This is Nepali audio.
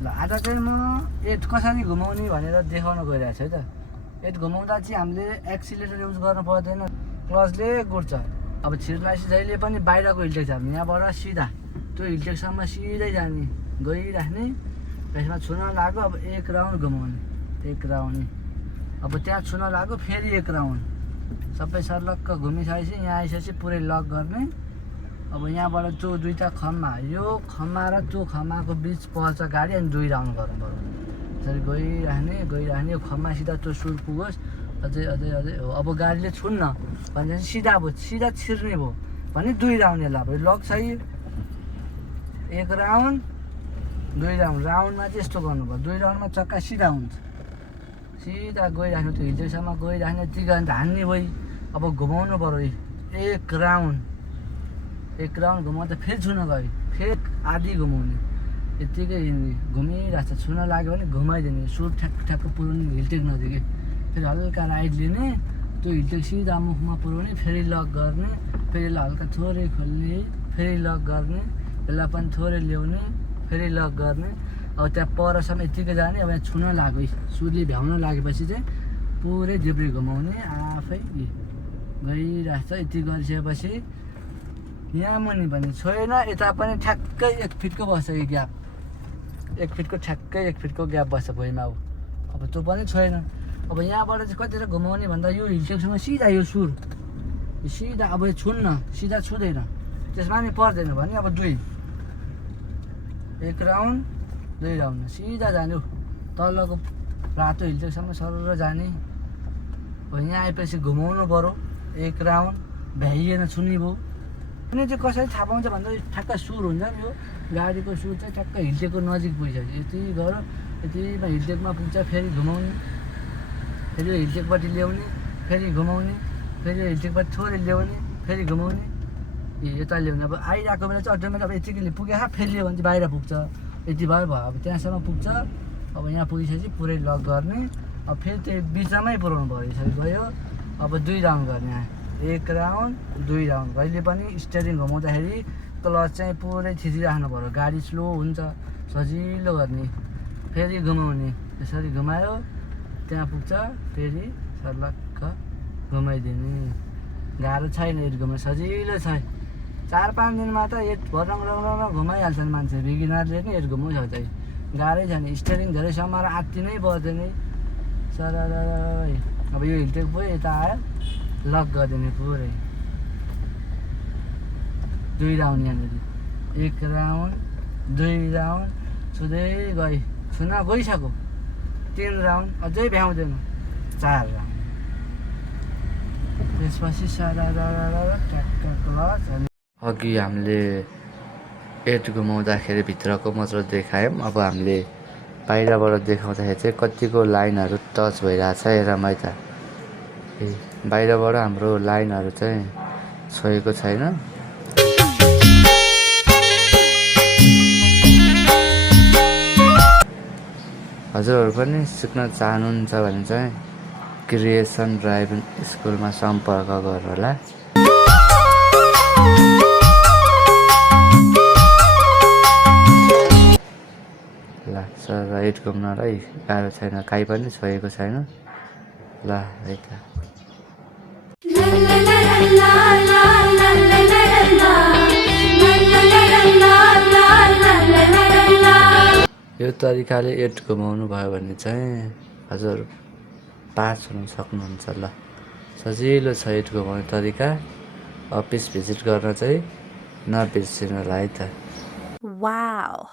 ल आज चाहिँ म 8 कसरी घुमाउने भनेर देखाउन गइरहेको छु है त। 8 घुमाउँदा चाहिँ हामीले एक्सिलेटर युज गर्नु पर्दैन, क्लचले गुड्छ। अब छिर्लासी जहिले पनि बाहिरको हिलटेक छ भने यहाँबाट सिधा त्यो हिलटेकसम्म सिधै जाने गइराख्ने, त्यसमा छुन लाग्यो। अब 1 राउन्ड घुमाउने, 1 राउन्ड। अब त्यहाँ छुन लाग्यो फेरि 1 राउन्ड, सबै सर्लक्क घुमिसकेपछि यहाँ आइसकेपछि पुरै लक गर्ने। अब यहाँबाट त्यो दुईवटा खम्मा, यो खम्मा र त्यो खम्माको बिच पर्छ गाडी, अनि 2 राउन्ड गर्नु पर्यो। त्यसरी गइराख्ने, यो खम्मा सिधा त्यो सुर पुगोस्, अझै हो। अब गाडीले छुन्न भनेपछि सिधा भयो, सिधा छिर्ने भयो भने 2 राउन्ड यसलाई अब लक छ। 1 राउन्ड 2 राउन्ड, राउन्डमा चाहिँ यस्तो गर्नुपर्छ, 2 राउन्डमा चक्का सिधा हुन्छ, सिधा गइराख्नु। त्यो हिलटेकसम्म गइराख्ने, यतिकै अन्त हान्ने भयो। अब घुमाउनु पऱ्यो 1 राउन्ड, 1 राउन्ड घुमाउँदा फेरि छुन गयो, फेरि आधी घुमाउने, यत्तिकै हिँड्ने, घुमिरहेको छ। छुन लाग्यो भने घुमाइदिने, सुर ठ्याक्क पुऱ्याउने, हिलटेक नदिएकै। फेरि हल्का राइट लिने, त्यो हिलटेक सिधा मुखमा पुऱ्याउने, फेरि लक गर्ने, फेरि यसलाई हल्का थोरै खोल्ने, फेरि लक गर्ने, यसलाई पनि थोरै ल्याउने, फेरि लक गर्ने। अब त्यहाँ परसम्म यत्तिकै जाने। अब यहाँ छुन लाग्यो, सुरले भ्याउन लागेपछि चाहिँ पुरै जिब्री घुमाउने, आफै गइरहेको छ। यति गरिसकेपछि यहाँ मुनि पनि छोएन, यता पनि ठ्याक्कै 1 फिटको बस्छ कि ग्याप, 1 फिटको ठ्याक्कै 1 फिटको ग्याप बस्छ भुइँमा। अब त्यो पनि छोएन। अब यहाँबाट चाहिँ कतिवटा घुमाउने भन्दा यो हिलटेकसँग सिधा यो सुर सिधा, अब यो छुन्न, सिधा छुँदैन, त्यसमा नि पर्दैन भने अब 2 1 राउन्ड 2 राउन्ड सिधा जाने, तलको रातो हिलटेकसम्म सरर जाने। अब यहाँ आएपछि घुमाउनु पऱ्यो 1 राउन्ड, भ्याइएन छुनी भयो। अनि चाहिँ कसरी थाहा पाउँछ भन्दा ठ्याक्क सुर हुन्छ नि, यो गाडीको सुर चाहिँ ठ्याक्क हिलटेकको नजिक पुगिसक्यो। यति गर, यतिमा हिलटेकमा पुग्छ, फेरि घुमाउने, फेरि यो हिलटेकपट्टि ल्याउने, फेरि घुमाउने, फेरि यो हिलटेकबाट थोरै ल्याउने, फेरि घुमाउने, यता ल्याउने। अब आइरहेको बेला चाहिँ अटोमेटिक अब यतिकै पुगेको, फेरि ल्यायो भने चाहिँ बाहिर पुग्छ, यति भयो। अब त्यहाँसम्म पुग्छ। अब यहाँ पुगिसकेपछि पुरै लक गर्ने। अब फेरि त्यही बिचमै पुऱ्याउनु भयो, यसरी गयो। अब 2 राउन्ड गर्ने, 1 राउन्ड 2 राउन्ड। कहिले पनि स्टियरिङ घुमाउँदाखेरि क्लच चाहिँ पुरै थिचिराख्नु पऱ्यो, गाडी स्लो हुन्छ, सजिलो गर्ने। फेरि घुमाउने, यसरी घुमायो त्यहाँ पुग्छ, फेरि सर्लक्क घुमाइदिने। गाह्रो छैन, यति घुमाइ सजिलो छ। 4-5 दिनमा त भरङ घुमाइहाल्छन् मान्छे, बिगिनरले नि यति घुमाउँछ। गाह्रै छैन, स्टियरिङ धेरै समय आत्तिनै पर्दैन। सर अब यो हिलटेक भयो, यता आयो लक गरिदिने पुरै 2 राउन्ड। यहाँनिर 1 राउन्ड 2 राउन्ड छुँदै गई, छुन गइसक्यो 3 राउन्ड, अझै भ्याउँदैन 4 राउन्ड। त्यसपछि सारा ट्याक्क क्लच। अघि हामीले 8 घुमाउँदाखेरि भित्रको मात्र देखायौँ। अब हामीले बाहिरबाट देखाउँदाखेरि चाहिँ कतिको लाइनहरू टच भइरहेछ हेर त। बाहिरबाट हाम्रो लाइनहरू चाहिँ छोएको छैन। हजुरहरू पनि सिक्न चाहनुहुन्छ भने चाहिँ क्रिएसन ड्राइभिङ स्कुलमा सम्पर्क गर्नु होला। ल सर 8 घुम्नलाई गाह्रो छैन, काहीँ पनि छोएको छैन। ल है त। यो तरिकाले 8 घुमाउनु भयो भने चाहिँ हजुर पास हुन सक्नुहुन्छ। ल सजिलो छ 8 घुमाउने तरिका। अफिस भिजिट गर्न चाहिँ नबिर्सिनु होला है त। वाउ।